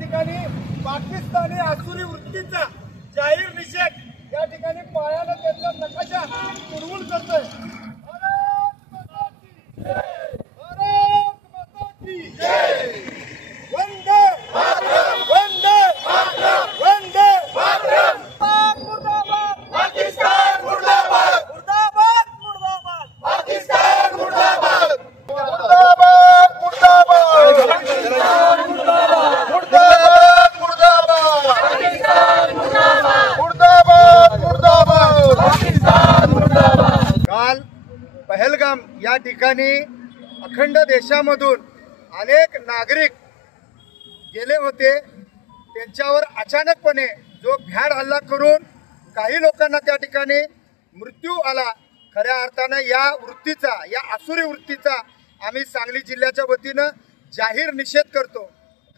ठिकाणी पाकिस्तानी आसुरी वृत्तीचा जाहीर निषेध या ठिकाणी पायाला त्यांचा नकाशा उडवून करतोय। भारत माता की जय, भारत माता की जय, वंदे मातरम, वंदे मातरम, वंदे मातरम। मुर्दाबाद पाकिस्तान, मुर्दाबाद मुर्दाबाद मुर्दाबाद पाकिस्तान, मुर्दाबाद मुर्दाबाद मुर्दाबाद मुर्दाबाद मुर्दाबाद मुर्दाबाद पाकिस्तान, मुर्दाबाद। काल पहलगाम या ठिकाणी अखंड देशामधून अनेक नागरिक गेले होते। त्यांच्यावर अचानकपणे जो भ्याड हल्ला करून काही लोकांना त्या ठिकाणी मृत्यू आला। खऱ्या अर्थानं या वृत्तीचा, या आसुरी वृत्तीचा आम्ही सांगली जिल्ह्याच्या वतीनं जाहीर निषेध करतो।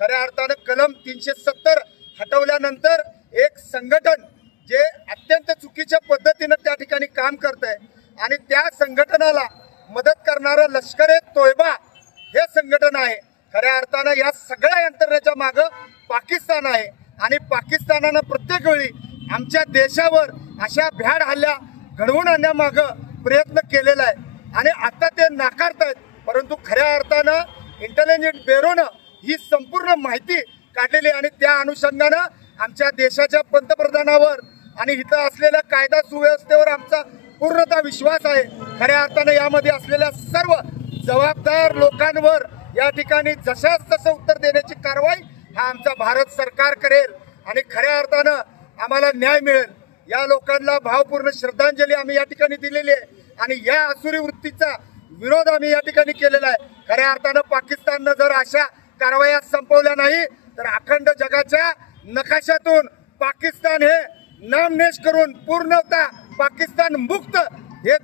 खऱ्या अर्थानं कलम 370 हटवल्यानंतर एक संघटन जे अत्यंत चुकीच्या पद्धतीनं त्या ठिकाणी काम करत आहे आणि त्या संघटनाला मदत करणारं लष्कर-ए-तोयबा हे संघटन आहे। खऱ्या अर्थानं या सगळ्या यंत्रणेच्या मागं पाकिस्तान आहे आणि पाकिस्तानानं प्रत्येक वेळी आमच्या देशावर अशा भ्याड हल्ल्या घडवून आणण्यामागं प्रयत्न केलेला आहे आणि आता ते नाकारतायत। परंतु खऱ्या अर्थानं इंटेलिजन्स ब्युरोनं ही संपूर्ण माहिती काढलेली आणि त्या अनुषंगानं आमच्या देशाच्या पंतप्रधानावर आणि इथं असलेल्या कायदा सुव्यवस्थेवर आमचा पूर्णतः विश्वास आहे। खऱ्या अर्थानं यामध्ये असलेल्या सर्व जबाबदार लोकांवर या ठिकाणी जशास तसं उत्तर देण्याची कारवाई हा आमचा भारत सरकार करेल आणि खऱ्या अर्थानं आम्हाला न्याय मिळेल। या लोकांना भावपूर्ण श्रद्धांजली आम्ही या ठिकाणी दिलेली आहे आणि या आसुरी वृत्तीचा विरोध आम्ही या ठिकाणी केलेला आहे। खऱ्या अर्थानं पाकिस्ताननं जर अशा कारवाया संपवल्या नाही तर अखंड जगाच्या नकाशातून पाकिस्तान हे नामनेश करून पूर्णतः पाकिस्तान मुक्त हे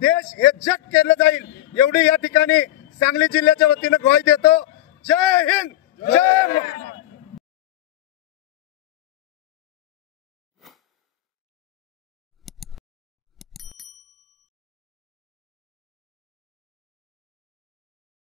देश, हे जग केलं जाईल एवढी या ठिकाणी सांगली जिल्ह्याच्या वतीनं ग्वाही देतो। जय हिंद, जय